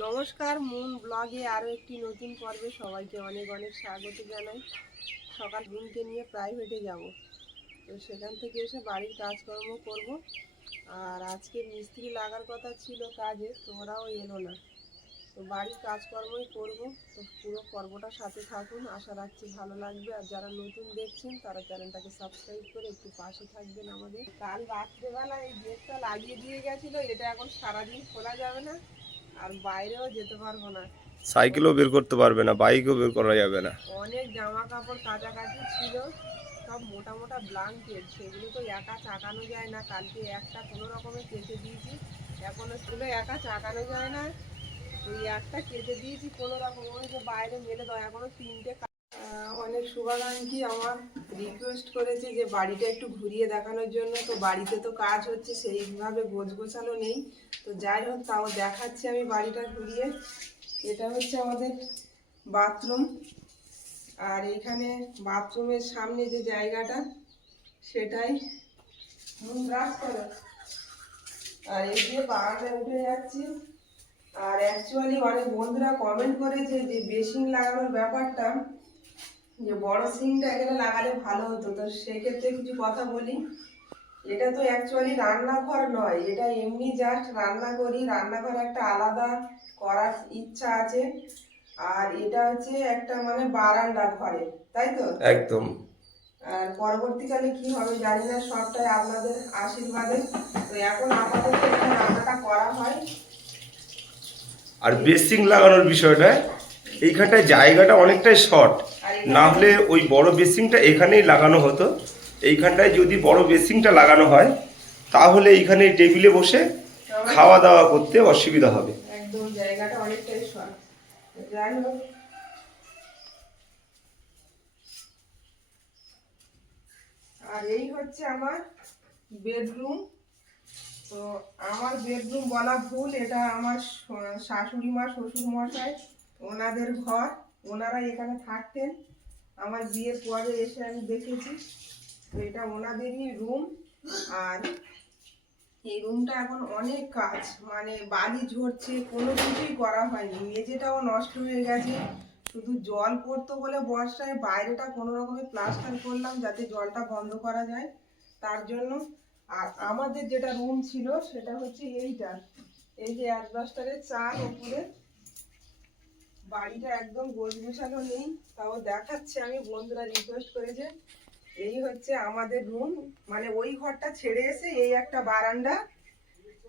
নমস্কার মুন ব্লগে আরও একটি নতুন পর্বে সবাইকে অনেক অনেক স্বাগত জানাই। সকাল দিনকে নিয়ে প্রাইভেটে যাব। তো সেখান থেকে এসে বাড়ির কাজকর্ম করব। আর আজকে মিস্ত্রি লাগার কথা ছিল কাজে তো ওরাও এলো না। তো বাড়ির কাজকর্মই করব। তো পুরো পর্বটা সাথে থাকুন। আশা রাখছি ভালো লাগবে। আর যারা নতুন দেখছেন, তারা চ্যানেলটাকে সাবস্ক্রাইব করে একটু পাশে থাকবেন আমাদের। কাল রাত্রেবেলা এই গেটটা লাগিয়ে দিয়ে গেছিল, এটা এখন সারাদিন খোলা যাবে না। আর বাইরেও যেতে পারব না। সাইকেলও বের করতে পারবে না বাইকও বের করা যাবে না। অনেক জামা কাপড় কাছাকাছি ছিল সব মোটা মোটা ব্লাঙ্কেট সেগুলো তো একা চাকানো যায় না। কালকে একটা কোনো রকমে কেটে দিয়েছি এখনও স্কুলে একা চাকানো যায় না। ওই একটা কেটে দিয়েছি কোনো রকম। ওই যে বাইরে মেলে দেয় এখনও তিনটে অনেক শুভাকাঙ্ক্ষী আমার রিকোয়েস্ট করেছে যে বাড়িটা একটু ঘুরিয়ে দেখানোর জন্য। তো বাড়িতে তো কাজ হচ্ছে, সেইভাবে গোছ গোছালো নেই। তো যাই হোক, তাও দেখাচ্ছি আমি বাড়িটা ঘুরিয়ে। এটা হচ্ছে আমাদের বাথরুম আর এখানে বাথরুমের সামনে যে জায়গাটা, সেটাই। আর এই যে বাগানে উঠে যাচ্ছি। আর অ্যাকচুয়ালি অনেক বন্ধুরা কমেন্ট করেছে যে বেসিন লাগানোর ব্যাপারটা। যে বড় সিংটা এখানে লাগালে ভালো হতো। তো সেক্ষেত্রে কিছু কথা বলি। এটা তো অ্যাকচুয়ালি রান্নাঘর নয় এটা এমনি জাস্ট রান্না করি রান্নাঘর একটা আলাদা করার ইচ্ছা আছে। আর এটা হচ্ছে একটা মানে বারান্দা ঘরে তাই তো? একদম। আর পরবর্তীকালে কি হবে জানি না সবটাই আপনাদের আশীর্বাদে। তো এখন আপাতত রান্নাটা করা হয়। আর বেসিং লাগানোর বিষয়টা এইখানটায় জায়গাটা অনেকটাই শর্ট না হলে ওই বড় বেসিংটা এখানেই লাগানো হতো। এইখানটায় যদি বড় বেসিংটা লাগানো হয়, তাহলে এইখানে টেবিলে বসে খাওয়া দাওয়া করতে অসুবিধা হবে। আর এই হচ্ছে আমার বেডরুম। তো আমার বেডরুম বলা ভুল, এটা আমার শাশুড়ি মা শ্বশুর মশাই ওনাদের ঘর। ওনারা এখানে থাকতেন। আমার বিয়ের পরে এসে আমি দেখেছি এটা ওনাদেরই রুম আর এই রুমটা এখন অনেক কাজ। মানে বালি ঝরছে, কোনো কিছুই করা হয়নি। মেঝেটাও নষ্ট হয়ে গেছে। শুধু জল পড়তো বলে বর্ষায় বাইরেটা কোনো রকমের প্লাস্টার করলাম যাতে জলটা বন্ধ করা যায়। তার জন্য আর আমাদের যেটা রুম ছিল সেটা হচ্ছে এইটা। এই যে অ্যাডভাস্টারের চাল উপরে বাড়িটা একদম গোল নেই, তাও দেখাচ্ছে আমি, বন্ধুরা রিকোয়েস্ট করেছে। এই হচ্ছে আমাদের রুম মানে ওই ঘরটা ছেড়ে এসে এই একটা বারান্দা।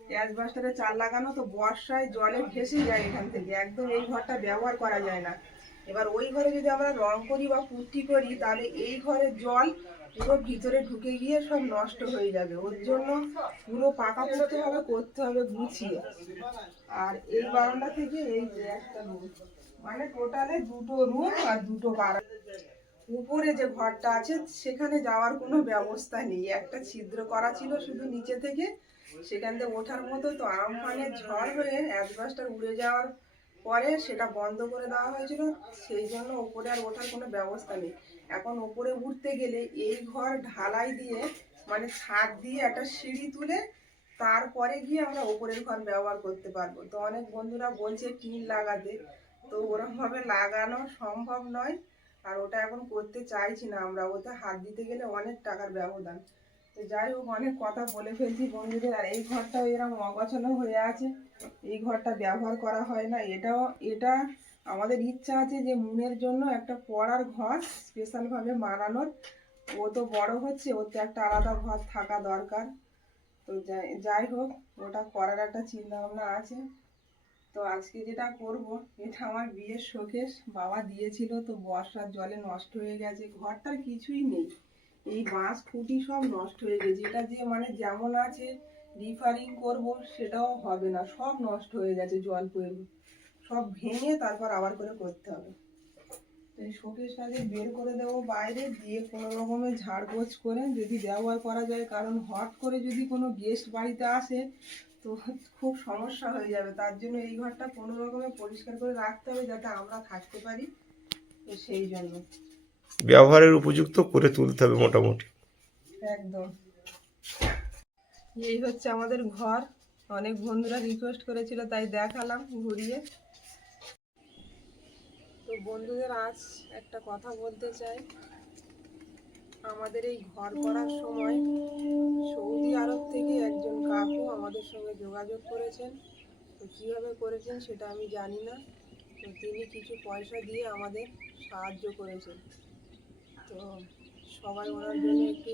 অ্যাসবাস্টারে চাল লাগানো, তো বর্ষায় জলে ভেসে যায় এখান থেকে। একদম এই ঘরটা ব্যবহার করা যায় না। এবার ওই ঘরে যদি আমরা রং করি বা পুট্টি করি, তাহলে এই ঘরের জল পুরো ভিতরে ঢুকে গিয়ে সব নষ্ট হয়ে যাবে। ওর জন্য পুরো পাকা করতে হবে করতে হবে গুছিয়ে। আর এই বারান্দা থেকে এই একটা মানে টোটালে দুটো রুম আর দুটো বারান্দা উপরে যে ঘরটা আছে, সেখানে যাওয়ার কোনো ব্যবস্থা নেই। একটা ছিদ্র করা ছিল শুধু নিচে থেকে। সেখান থেকে ওঠার মতো তো আমফানের ঝড় হয়ে অ্যাসবাসটা উড়ে যাওয়ার পরে সেটা বন্ধ করে দেওয়া হয়েছিল। সেই জন্য ওপরে আর ওঠার কোনো ব্যবস্থা নেই। এখন ওপরে উঠতে গেলে এই ঘর ঢালাই দিয়ে মানে ছাদ দিয়ে একটা সিঁড়ি তুলে তারপরে গিয়ে আমরা ওপরের ঘর ব্যবহার করতে পারব। তো অনেক বন্ধুরা বলছে, টিন লাগাতে। তো ওরকমভাবে লাগানো সম্ভব নয়। আর ওটা এখন করতে চাইছি না আমরা। ওতে হাত দিতে গেলে অনেক টাকার ব্যবধান। তো যাই হোক, অনেক কথা বলে ফেলছি বন্ধুদের। আর এই ঘরটাও এরকম অগোছালো হয়ে আছে। এই ঘরটা ব্যবহার করা হয় না। এটাও, এটা আমাদের ইচ্ছা আছে যে মুনের জন্য একটা পড়ার ঘর স্পেশালভাবে বানানোর। ও তো বড় হচ্ছে, ওর তো একটা আলাদা ঘর থাকা দরকার। তো যাই হোক, ওটা করার একটা চিন্তা ভাবনা আছে। তো আজকে যেটা করব, এটা আমার বিয়ের শোকেস। বাবা দিয়েছিল তো বর্ষার জলে নষ্ট হয়ে গেছে, ঘরটার কিছুই নেই। এই বাঁশ খুঁটি সব নষ্ট হয়ে গেছে। এটা যে মানে যেমন আছে রিফারিং করব সেটাও হবে না। সব নষ্ট হয়ে গেছে জল পড়ে। সব ভেঙে তারপর আবার করে করতে হবে। এই শোকেসটা যে বের করে দেবো বাইরে, দিয়ে কোনো রকমের ঝাড়পোছ করে যদি ব্যবহার করা যায়, কারণ হট করে যদি কোনো গেস্ট বাড়িতে আসে তো খুব সমস্যা হয়ে যাবে। তার জন্য এই ঘরটা কোনো রকমে পরিষ্কার করে রাখতে হবে যাতে আমরা থাকতে পারি। তো সেই জন্য। ব্যবহারের উপযুক্ত করে তুলতে হবে মোটামুটি। একদম। এই হচ্ছে আমাদের ঘর। অনেক বন্ধুরা রিকোয়েস্ট করেছিল তাই দেখালাম ঘুরিয়ে। তো বন্ধুদের আজ একটা কথা বলতে চাই। আমাদের এই ঘর করার সময় সৌদি আরব থেকে একজন কাকু আমাদের সঙ্গে যোগাযোগ করেছেন। তো কীভাবে করেছেন সেটা আমি জানি না। তো তিনি কিছু পয়সা দিয়ে আমাদের সাহায্য করেছেন। তো সবাই ওনার জন্য একটু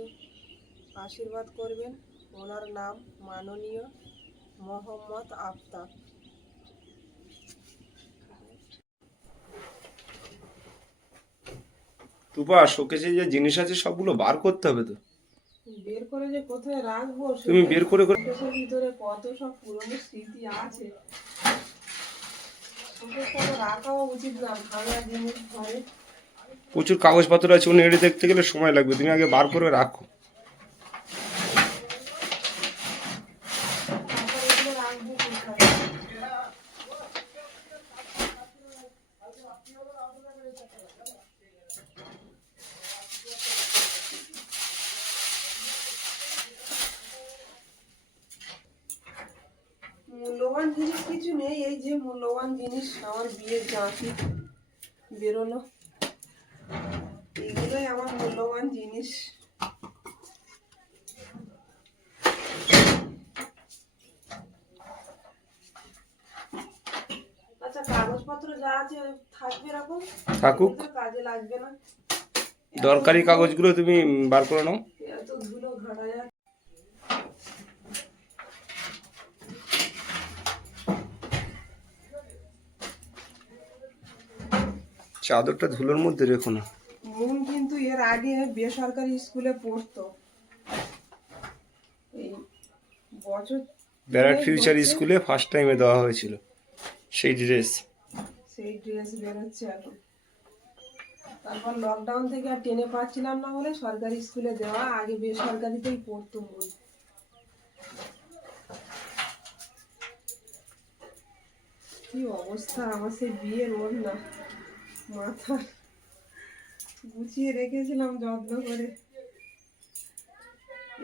আশীর্বাদ করবেন। ওনার নাম মাননীয় মোহাম্মদ আফতাব। তুপা শোকেসে যে জিনিস আছে সবগুলো বার করতে হবে তো। বের করে যে কোথায় রাখব তুমি বের করে করে ভিতরে কত সব পুরনো স্মৃতি আছে। রাখাও উচিত না ভাঙা জিনিস ঘরে প্রচুর কাগজপত্র আছে উনি এটা দেখতে গেলে সময় লাগবে। তুমি আগে বার করে রাখো তারপর এগুলো রাখব কোথায় মূল্যবান জিনিস কিছু নেই এই যে মূল্যবান জিনিস আমার বিয়ের জাঁকি বেরোলো। এইগুলোই আমার মূল্যবান জিনিস। আচ্ছা কাগজপত্র যা আছে থাকবে এরকম থাকুক। কাজে লাগবে না। দরকারি কাগজগুলো তুমি বার করে নাও। এত ধুলো ঘাটা চাদরটা ধুলোর মধ্যে রেখো না। মন কিন্তু এর আগে বেসরকারি স্কুলে পড়তো। এই বছর ব্যারাট ফিউচার স্কুলে ফার্স্ট টাইমে দেওয়া হয়েছিল সেই ড্রেস। সেই ড্রেস বেরোচ্ছে এখন। তারপর লকডাউন থেকে আর টেনে পাচ্ছিলাম না বলে সরকারি স্কুলে দেওয়া আগে বেসরকারিতেই পড়তো মন কি অবস্থা আমার সেই বিয়ের ওর না মাথা গুছিয়ে রেখেছিলাম যত্ন করে।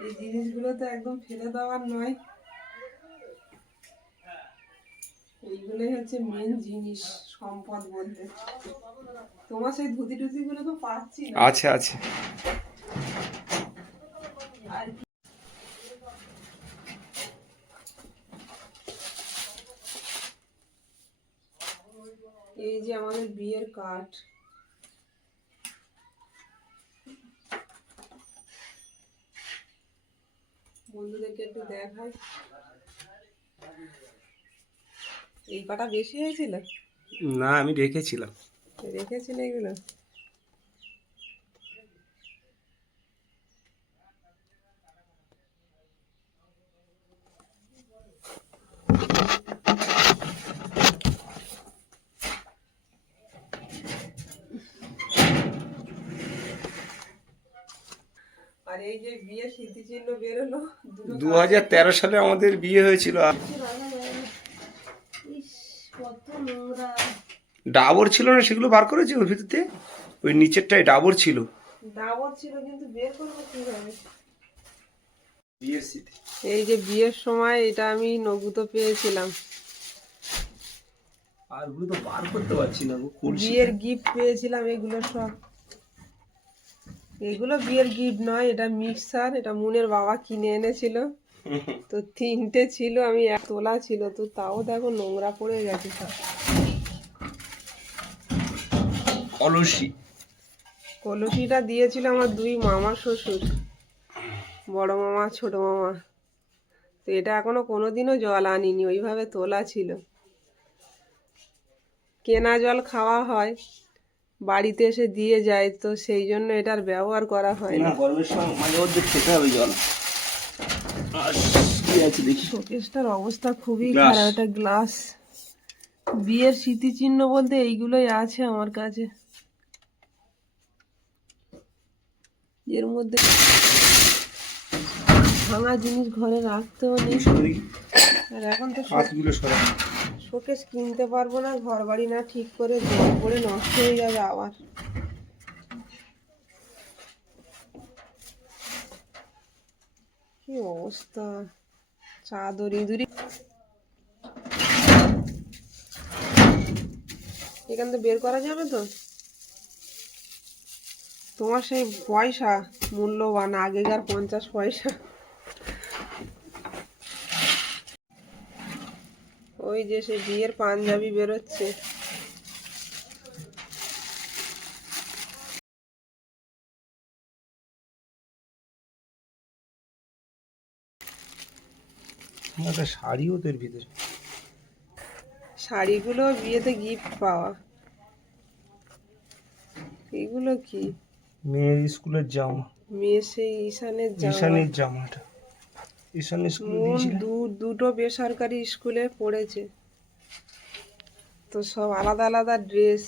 এই জিনিসগুলো তো একদম ফেলে দেওয়ার নয়। এইগুলোই হচ্ছে মেন জিনিস সম্পদ বলতে। তোমার সেই ধুতি টুতি গুলো তো পাচ্ছি আছে আছে। আর এই যে আমাদের বিয়ের কার্ড বন্ধুদেরকে একটু দেখাই। এই পাটা বেশি হয়েছিল? না আমি রেখেছিলাম। রেখেছিল এগুলো? আর এই যে বিয়ে স্মৃতিচিহ্ন বেরোলো দু হাজার তেরো সালে আমাদের বিয়ে হয়েছিল। ডাবর ছিল না সেগুলো বার করেছি ওর ভিতরতে? ওই নিচেরটাই ডাবর ছিল। ডাবর ছিল কিন্তু বের করব কীভাবে? এই যে বিয়ের সময় এটা আমি নগুতো পেয়েছিলাম। আর ওগুলো তো বার করতে পারছি না বিয়ের গিফট পেয়েছিলাম এগুলো সব। এগুলো বিয়ের গিফট নয় এটা মিক্সার এটা মুনের বাবা কিনে এনেছিল। তো তিনটে ছিল আমি এক তোলা ছিল তো তাও দেখো নোংরা পড়ে গেছে সব। কলসি। কলসিটা দিয়েছিল আমার দুই মামা শ্বশুর বড় মামা ছোট মামা। তো এটা এখনও কোনোদিনও জল আনিনি ওইভাবে তোলা ছিল। কেনা জল খাওয়া হয়। বাড়িতে এসে দিয়ে যায় তো সেই জন্য এটার ব্যবহার করা হয় না গরমের সময় মাঝে মধ্যে খেতে হবে জল। শোকেসটার অবস্থা খুবই খারাপ এটা গ্লাস। বিয়ের স্মৃতিচিহ্ন বলতে এইগুলোই আছে আমার কাছে। এর মধ্যে ভাঙা জিনিস ঘরে রাখতেও নেই। আর এখন তো শোকেস কিনতে পারব না ঘর বাড়ি না ঠিক করে জল পড়ে নষ্ট হয়ে যাবে আবার। কি অবস্থা? চাদর ইঁদুরি এখান থেকে বের করা যাবে তো? তোমার সেই পয়সা মূল্যবান আগেকার পঞ্চাশ পয়সা। ওই যে সে বিয়ের পাঞ্জাবি বেরোচ্ছে। একটা শাড়িও তোর ভিতরে। শাড়িগুলো বিয়েতে গিফট পাওয়া। এগুলো কি? মেয়ের স্কুলের জামা। মেয়ে সেই ঈশানের জামা। ঈশানের জামাটা। স্কুলে দু- দুটো বেসরকারি স্কুলে পড়েছে। তো সব আলাদা আলাদা ড্রেস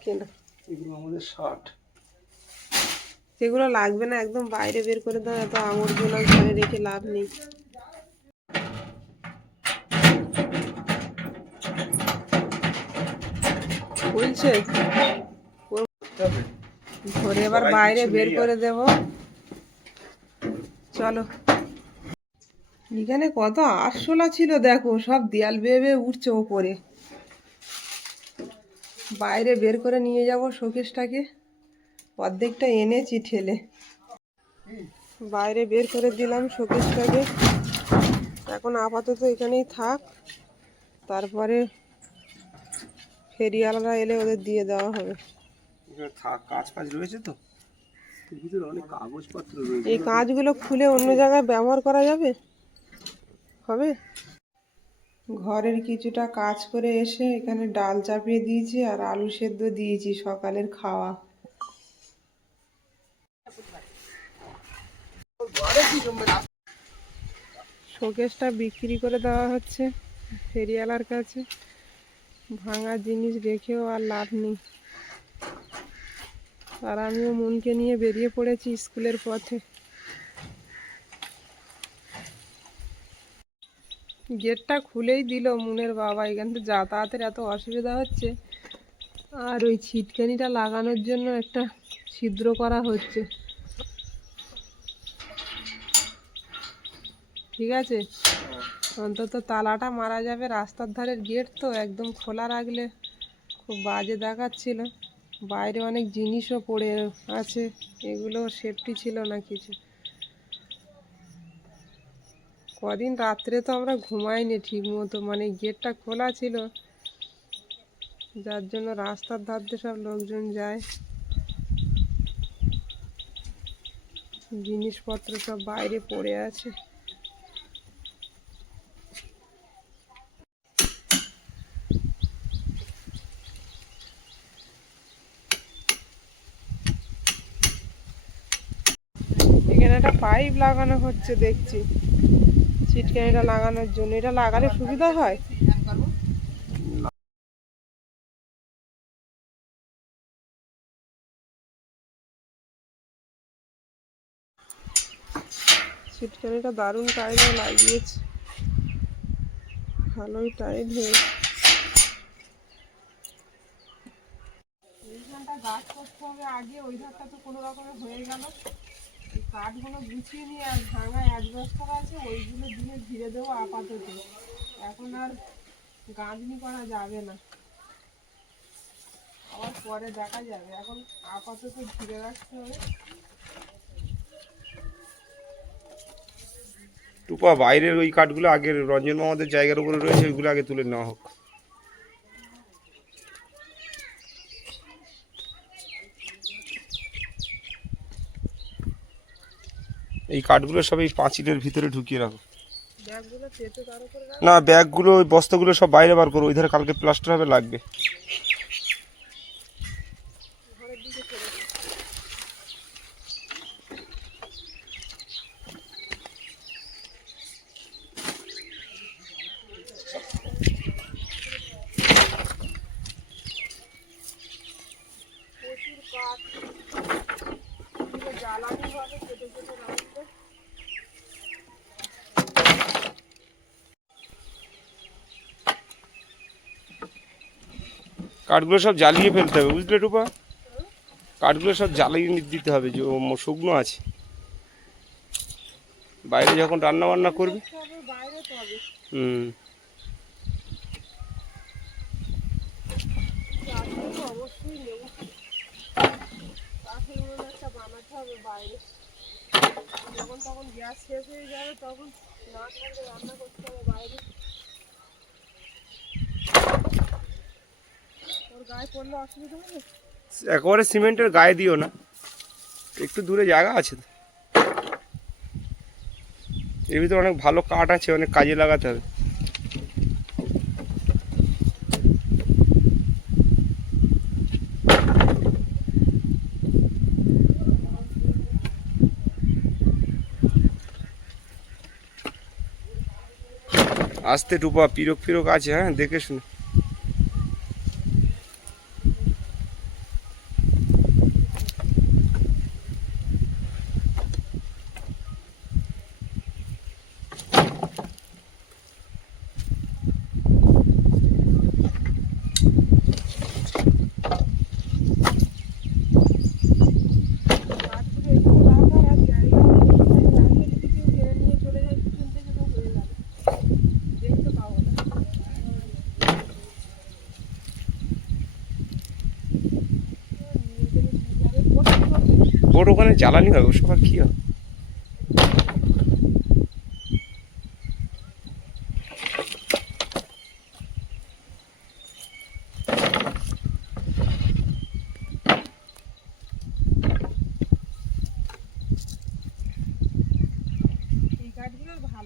কেনা। এগুলো আমাদের শার্ট সেগুলো লাগবে না একদম বাইরে বের করে দাও এত আবর্জনা ঘরে রেখে লাভ নেই। বলছে ঘরে এবার বাইরে বের করে দেব। চলো। এখানে কত আরশোলা ছিল দেখো সব দেয়াল বেয়ে বেয়ে উঠছে ওপরে। বাইরে বের করে নিয়ে যাব শোকেসটাকে অর্ধেকটা এনেছি ঠেলে। বাইরে বের করে দিলাম শোকেসটাকে এখন আপাতত এখানেই থাক। তারপরে ফেরিওয়ালারা এলে ওদের দিয়ে দেওয়া হবে। থাক কাজ ফাজ রয়েছে তো? অনেক কাগজপত্র রয়েছে। এই কাজগুলো খুলে অন্য জায়গায় ব্যবহার করা যাবে? হবে? ঘরের কিছুটা কাজ করে এসে এখানে ডাল চাপিয়ে দিয়েছি আর আলু সেদ্ধ দিয়েছি সকালের খাওয়া। শোকেসটা বিক্রি করে দেওয়া হচ্ছে ফেরিওয়ালার কাছে। ভাঙা জিনিস রেখেও আর লাভ নেই। আর আমিও মনকে নিয়ে বেরিয়ে পড়েছি স্কুলের পথে। গেটটা খুলেই দিল মুনের বাবা। এখান থেকে যাতায়াতের এত অসুবিধা হচ্ছে। আর ওই ছিটকানিটা লাগানোর জন্য একটা ছিদ্র করা হচ্ছে। ঠিক আছে? অন্তত তালাটা মারা যাবে রাস্তার ধারের গেট তো একদম খোলা রাখলে খুব বাজে দেখাচ্ছিল। বাইরে অনেক জিনিসও পড়ে আছে। এগুলো সেফটি ছিল না কিছু। কদিন রাত্রে তো আমরা ঘুমাইনি ঠিক মতো মানে গেটটা খোলা ছিল। যার জন্য রাস্তার ধার দিয়ে সব লোকজন যায়। জিনিসপত্র সব বাইরে পড়ে আছে। এখানে একটা পাইপ লাগানো হচ্ছে, দেখছি। ছিটকানিটা লাগানোর জন্য। এটা লাগালে সুবিধা হয়? ছিটকানিটা দারুণ টাইমে লাগিয়েছে। ভালোই টাইট হয়েছে গাছ। করতে হবে আগে, ওই ধারটা তো কোনো রকমে হয়ে গেল। কাঠগুলো গুছিয়ে নিয়ে আর ভাঙা অ্যাডজাস্টার আছে, ওইগুলো দিয়ে ঘিরে দেবো আপাতত। এখন আর গাঁথনি করা যাবে না। আবার পরে দেখা যাবে। এখন আপাতত ঘিরে রাখতে হবে। টুপা, বাইরের ওই কাঠগুলো আগের রঞ্জন মামাদের জায়গার উপরে রয়েছে, ওইগুলো আগে তুলে নেওয়া হোক। এই কাঠগুলো সব এই পাঁচিলের ভিতরে ঢুকিয়ে রাখো। না ব্যাগগুলো ওই বস্তাগুলো সব বাইরে বার করো ওই ধারে কালকে প্লাস্টার হবে লাগবে। জ্বালানি হবে কেটে কেটে রাখবে কাঠগুলো সব জ্বালিয়ে ফেলতে হবে, বুঝলে টুপা কাঠগুলো সব জ্বালিয়ে দিতে হবে যে শুকনো আছে। বাইরে যখন রান্না বান্না করবি? হুম। তখন গ্যাস শেষ হয়ে যাবে তখন না রান্না করতে হবে বাইরে ওর গায়ে পড়লে অসুবিধা হবে একেবারে সিমেন্টের গায়ে দিও না। একটু দূরে জায়গা আছে এর ভিতরে অনেক ভালো কাঠ আছে, অনেক কাজে লাগাতে হবে। আস্তে টুপা, পিরক ফিরক আছে হ্যাঁ দেখে শুনে কাঠগুলো এখানে রাখার আর জায়গা নেই। এখানে রাখলে যদি কেউ টেনে নিয়ে চলে যায় পিছন থেকে তো হয়ে যাবে দেখতে পাবো না নিজেদের নিজেদের করতে হবে। ওর ওখানে জ্বালানি হবে ওসব আর কি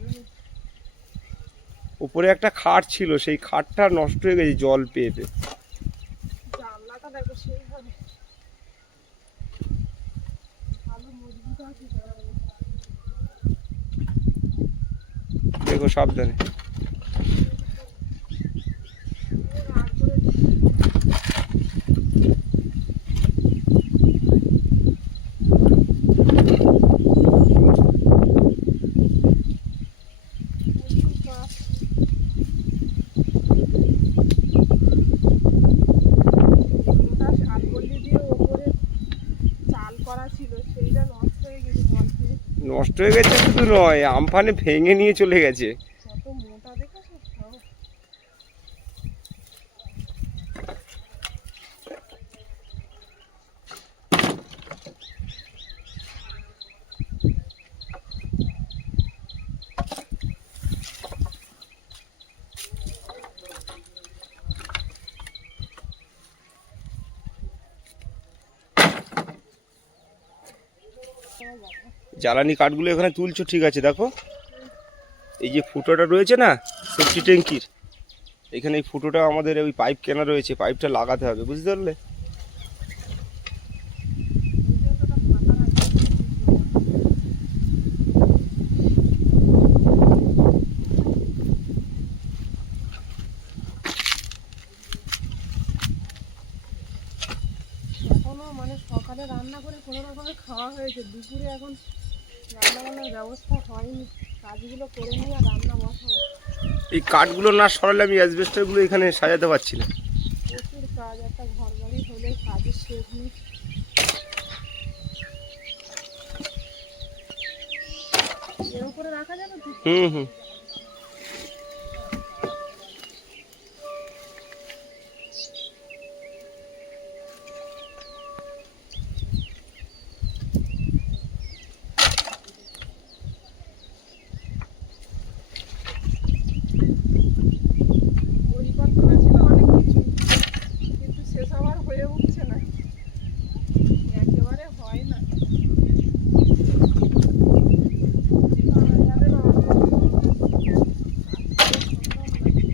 নেই উপরে একটা খাট ছিল, সেই খাটটা নষ্ট হয়ে গেছে জল পেয়ে পেয়ে জানলাটা দেখো সেইভাবে ভালো মজবুত আছে জানলাগুলো। দেখো সাবধানে আর করে প্রচুর কাঠ। এগুলোটা শালবল্লি দিয়ে ওপরে চাল করা ছিল গেছে নষ্ট হয়ে গেছে শুধু নয় আমফানে ভেঙে নিয়ে চলে গেছে কত মোটা দেখেছ হ্যাঁ। জ্বালানি কাঠগুলো এখানে তুলছো, ঠিক আছে, দেখো। এই যে ফুটোটা রয়েছে না, সেফটি ট্যাঙ্কির, এখানে এই ফুটোটা আমাদের ওই পাইপ কেনা রয়েছে, পাইপটা লাগাতে হবে, বুঝতে পারলে ওই যে ওটা ফাঁকা রাখবে। এখনও মানে সকালে রান্না করে কোনো রকমে খাওয়া হয়েছে দুপুরে এখন রান্না বান্নার ব্যবস্থা হয়নি কাজগুলো করে নিয়ে আর রান্না বসাবো। এই কাঠগুলো না সরালে আমি অ্যাসবেস্টারগুলো এখানে সাজাতে পারছি না। প্রচুর কাজ একটা ঘর বাড়ি হলে কাজের শেষ নেই। এর উপরে রাখা যাবে হুম হুম পরিকল্পনা ছিল অনেক কিছু কিন্তু সেসব আর হয়ে উঠছে না একেবারে হয় না পারা যাবে না অত। কাজ করা সম্ভব না।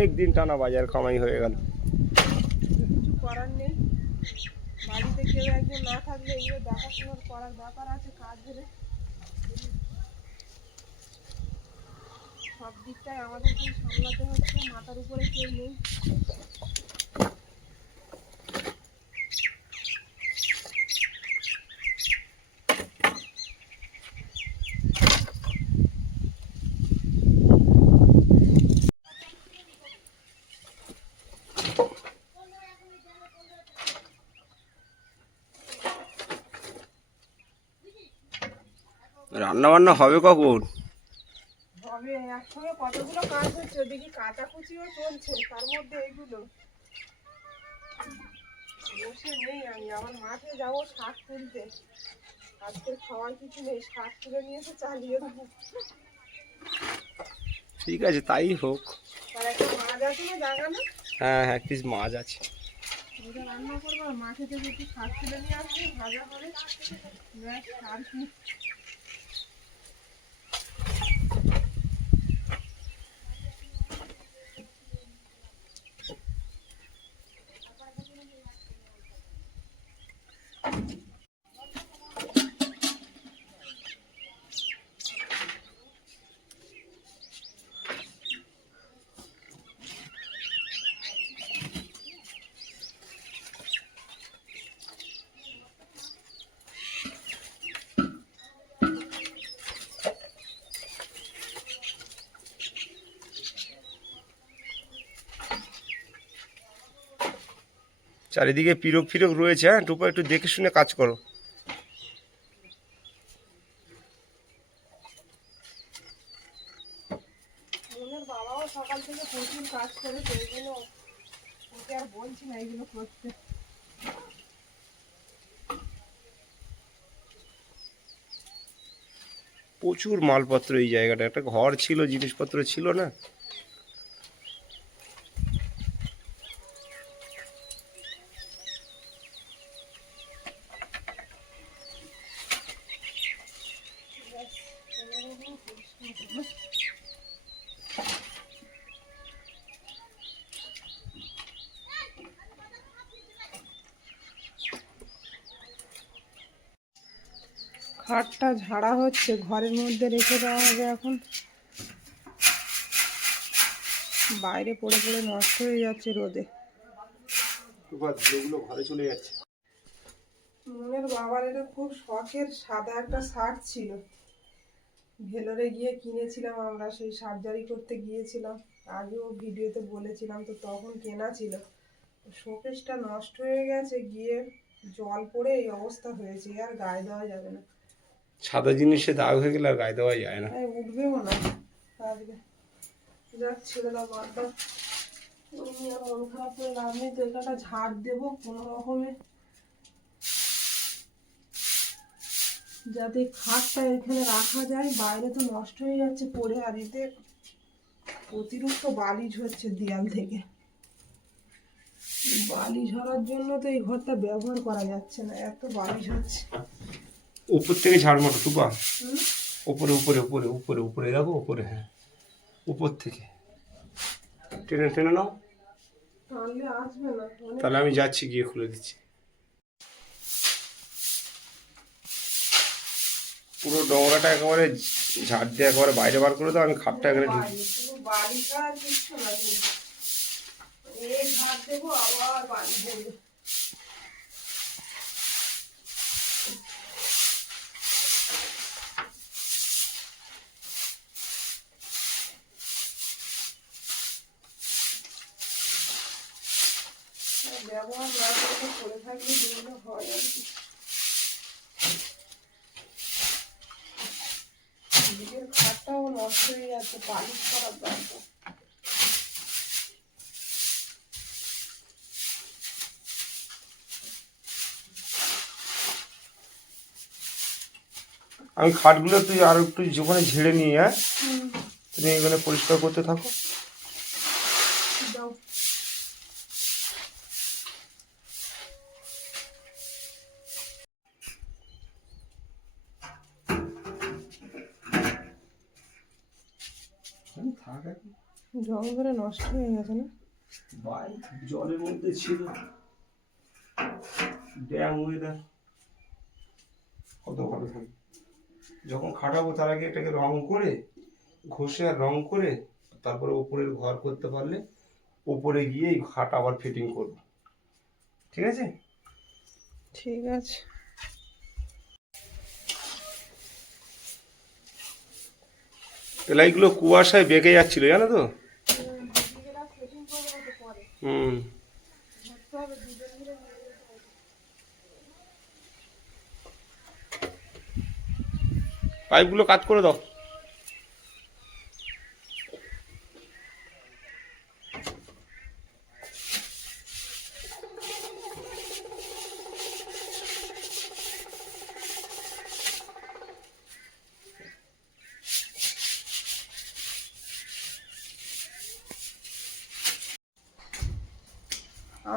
অনেক দিন টানা বাজার কামাই হয়ে গেল। কিছু করার নেই। বাড়িতে কেউ একজন না থাকলে এগুলো দেখাশোনার করার ব্যাপার আছে কাজ ধরে। সব দিকটাই আমাদেরকে সামলাতে হচ্ছে, মাথার উপরে কেউ নেই। রান্না বান্না হবে কখন? হবে একসঙ্গে কতগুলো কাজ হচ্ছে? কাটাকুচিও চলছে তার মধ্যে এইগুলো বসে নেই আমি আবার মাঠে যাব শাক তুলতে। আজকে খাওয়ার কিছু নেই শাক তুলে নিয়ে এসে চালিয়ে দেবো। ঠিক আছে তাই হোক। আর একটা মাছ আছে না জাগানো হ্যাঁ হ্যাঁ পিস মাছ আছে। ওটা রান্না করব মাঠে থেকে একটু শাক তুলে নিয়ে আসব ভাজা করে। ব্যাস আর কি। চারিদিকে পিরক ফিরক রয়েছে হ্যাঁ? টুপা একটু দেখে শুনে কাজ করো। সকাল থেকে প্রচুর কাজ করেছে এইগুলো ওকে আর বলছি না এইগুলো করতে। প্রচুর মালপত্র এই জায়গাটা একটা ঘর ছিল জিনিসপত্র ছিল না? খাটটা ঝাড়া হচ্ছে ঘরের মধ্যে রেখে দেওয়া হবে এখন। বাইরে পড়ে পড়ে নষ্ট হয়ে যাচ্ছে রোদে। ঘরে চলে যাচ্ছে। মনের বাবার এটা খুব শখের সাদা একটা শার্ট ছিল। ভেলোরে গিয়ে কিনেছিলাম আমরা সেই সার্জারি করতে গিয়েছিলাম। আগেও ভিডিওতে বলেছিলাম তো তখন কেনা ছিল। শোকেসটা নষ্ট হয়ে গেছে গিয়ে জল পড়ে এই অবস্থা হয়েছে আর গায়ে দেওয়া যাবে না। সাদা জিনিসে দাগ হয়ে গেলে আর গায়ে দেওয়া যায় না। উঠবেও না। যাক, ছেড়ে দাও বাদ দাও মন ঝাড় দেবো কোনো যাতে খাটটা এখানে রাখা যায়, বাইরে তো নষ্ট হয়ে যাচ্ছে পড়ে, আর এতে অতিরিক্ত বালি ঝরছে দেয়াল থেকে। বালি ঝরার জন্য তো এই ঘরটা ব্যবহার করা যাচ্ছে না, এত বালি ঝরছে উপর থেকে ঝাড় মারো টুপা? উপরে উপরে উপরে উপরে উপরে দেখো উপরে হ্যাঁ। উপর থেকে। টেনে টেনে নাও। তাহলে আমি যাচ্ছি গিয়ে খুলে দিচ্ছি। পুরো ডোংরাটা একেবারে ঝাড় দিয়ে একেবারে বাইরে বার করে দাও আমি খাটটা এখানে ঢুকি বাড়ি, কিচ্ছু না এই ঘাট দেবো আবার বাড়ি দেবো ব্যবহার না করে করে থাকলে যেগুলো হয় আর কি। নিজের খাটটাও নষ্ট হয়ে যাচ্ছে পালিশ করার দরকার। আমি খাটগুলো তুই আর একটু যেখানে ঝেড়ে নিয়ে হ্যাঁ তুমি এখানে পরিষ্কার করতে থাকো দাও থাক এখন জল ধরে নষ্ট হয়ে গেছে না? বাইক জলের মধ্যে ছিল। ড্যাম ওয়েদার কত ভালো থাকে। যখন খাটাবো তার আগে এটাকে রং করে ঘষে আর রং করে তারপরে ওপরের ঘর করতে পারলে ওপরে গিয়ে এই খাট আবার ফিটিং করব। ঠিক আছে? ঠিক আছে। এলাইগুলো কুয়াশায় বেঁকে যাচ্ছিল জানো তো হুম। পাইপগুলো কাজ করে দাও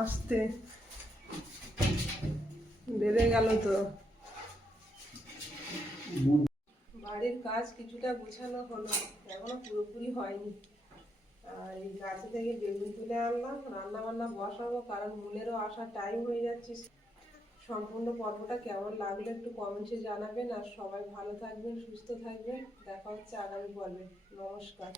আসতে। বেড়ে গেল তো। বাড়ির কাজ কিছুটা গোছানো হলো, এখনও পুরোপুরি হয়নি। আর এই গাছে থেকে বেগুন তুলে আনলাম রান্না বান্না বসাবো, কারণ মুলেরও আসার টাইম হয়ে যাচ্ছে। সম্পূর্ণ পর্বটা কেমন লাগল একটু কমেন্টে জানাবেন। আর সবাই ভালো থাকবেন, সুস্থ থাকবেন। দেখা হচ্ছে আগামী পর্বে। নমস্কার।